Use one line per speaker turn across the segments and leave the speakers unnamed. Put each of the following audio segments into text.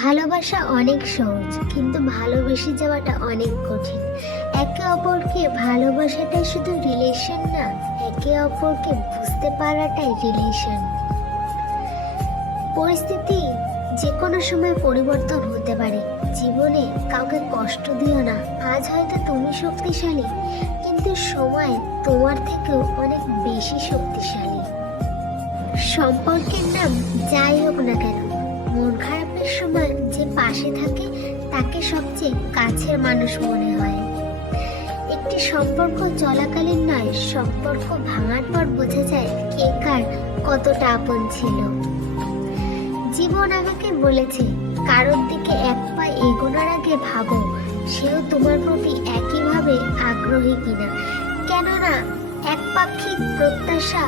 ভালোবাসা অনেক সহজ, কিন্তু ভালোবেসে যাওয়াটা অনেক কঠিন। একে অপরকে ভালোবাসাটাই শুধু রিলেশন না, একে অপরকে বুঝতে পারাটাই রিলেশন পরিস্থিতি যে কোনো সময় পরিবর্তন হতে পারে। জীবনে কাউকে কষ্ট দিও না, আজ হয়তো তুমি শক্তিশালী, কিন্তু সময় তোমার থেকেও অনেক বেশি শক্তিশালী। সম্পর্কের নাম যাই হোক না কেন মন খারাপের সময় যে পাশে থাকে, তাকে সবচেয়ে কাছের মানুষ মনে হয়। একটি সম্পর্ক চলাকালীন নয়, সম্পর্ক ভাঙার পর বোঝা যায় কে কার কতটা আপন ছিল। জীবন আমাকে বলেছে, কারোর দিকে এক পা এগোনোর আগে ভাবো, সেও তোমার প্রতি একইভাবে আগ্রহী কিনা। কেননা একপাক্ষিক প্রত্যাশা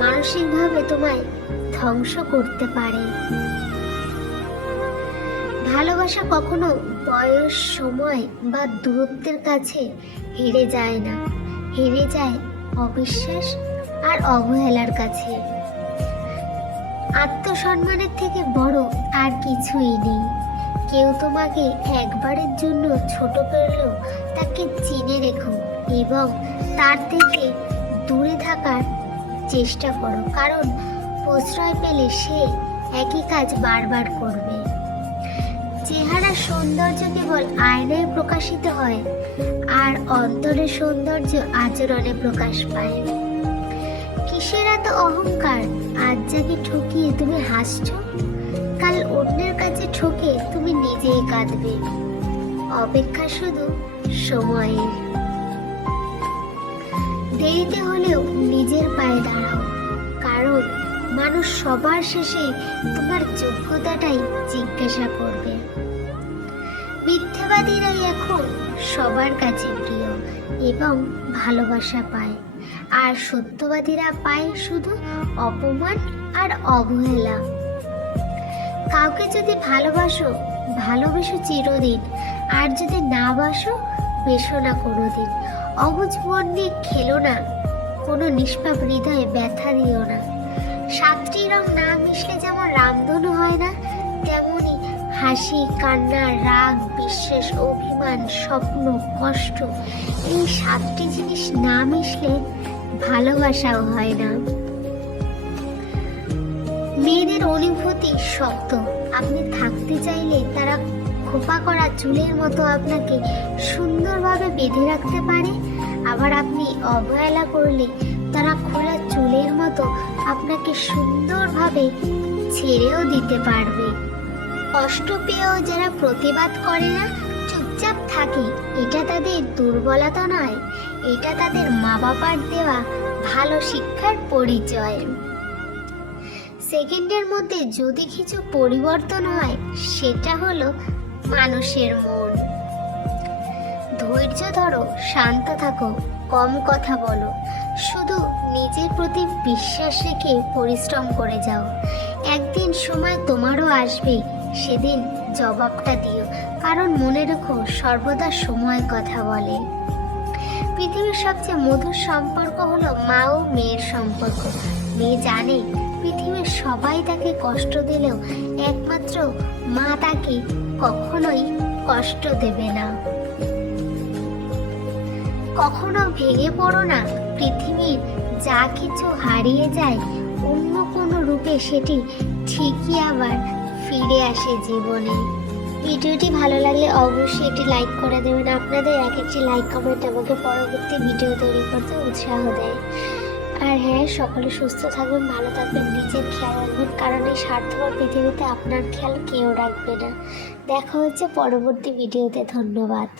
মানসিকভাবে তোমায় ধ্বংস করতে পারে। ভালোবাসা কখনো বয়স, সময় বা দূরত্বের কাছে হেরে যায় না। হেরে যায় অবিশ্বাস আর অবহেলার কাছে। আত্মসম্মানের থেকে বড় আর কিছুই নেই। কেউ তোমাকে একবারের জন্য ছোট করলেও তাকে চিনে রেখো এবং তার থেকে দূরে থাকার চেষ্টা করো। কারণ প্রশ্রয় পেলে সে একই কাজ বারবার করবে। চেহারা সৌন্দর্য কেবল আয়নায় প্রকাশিত হয়, আর অন্তরের সৌন্দর্য আচরণে প্রকাশ পায়। কিসের এত অহংকার? আজ যাকে ঠকিয়ে তুমি হাসছো, কাল অন্যের কাছে ঠকে তুমি নিজেই কাঁদবে। অপেক্ষা শুধু সময়ের দেরিতে হলেও নিজের পায়ে দাঁড়াও, কারণ মানুষ সবার শেষে তোমার যোগ্যতাটাই জিজ্ঞাসা করবে। মিথ্যাবাদীরাই এখন সবার কাছে প্রিয় এবং ভালোবাসা পায়। আর সত্যবাদীরা পায় শুধু অপমান আর অবহেলা। কাউকে যদি ভালোবাসো, ভালোবেসো চিরদিন। আর যদি না বাসো, বেসো না কোনোদিন। অবুঝ মন নিয়ে খেলো না। কোনো নিষ্পাপ হৃদয়ে ব্যথা দিও না। সাতটি রং না মিশলে যেমন রামধনু হয় না, তেমনি হাসি, কান্না, রাগ বিশ্বাস অভিমান, স্বপ্ন, কষ্ট, এই সাতটি জিনিস না মিশলে ভালোবাসাও হয় না। মেয়েদের অনুভূতি শক্ত। আপনি থাকতে চাইলে তারা খোপা করা চুলের মতো আপনাকে সুন্দরভাবে বেঁধে রাখতে পারে। আবার আপনি অবহেলা করলে তারা খোলা চুলের মতো আপনাকে সুন্দরভাবে ছেড়েও দিতে পারবে। কষ্ট পেয়েও যারা প্রতিবাদ করে না, চুপচাপ থাকে। এটা তাদের দুর্বলতা নয়, এটা তাদের মা বাবার দেওয়া ভালো শিক্ষার পরিচয়। সেকেন্ডের মধ্যে যদি কিছু পরিবর্তন হয়, সেটা হলো মানুষের মন। ধৈর্য ধরো, শান্ত থাকো, কম কথা বলো। শুধু নিজের প্রতি বিশ্বাস রেখে পরিশ্রম করে যাও। একদিন সময় তোমারও আসবে, সেদিন জবাবটা দিও। কারণ মনে রেখো, সর্বদা সময় কথা বলে। পৃথিবীর সবচেয়ে মধুর সম্পর্ক হলো মা ও মেয়ের সম্পর্ক। মেয়ে জানে, পৃথিবীর সবাই তাকে কষ্ট দিলেও একমাত্র মা তাকে কখনোই কষ্ট দেবে না। কখনো ভেঙে পড়ো না পৃথিবীর যা কিছু হারিয়ে যায়, অন্য কোনো রূপে সেটি ঠিকই আবার ফিরে আসে জীবনে। ভিডিওটি ভালো লাগলে অবশ্যই এটি লাইক করে দেবেন। আপনাদের এক একটি লাইক, কমেন্ট আমাকে পরবর্তী ভিডিও তৈরি করতে উৎসাহ দেয়। আর হ্যাঁ সকলে সুস্থ থাকবেন ভালো থাকবেন নিজের খেয়াল রাখবেন কারণ এই স্বার্থপর পৃথিবীতে আপনার খেয়াল কেউ রাখবে না। দেখা হচ্ছে পরবর্তী ভিডিওতে। ধন্যবাদ।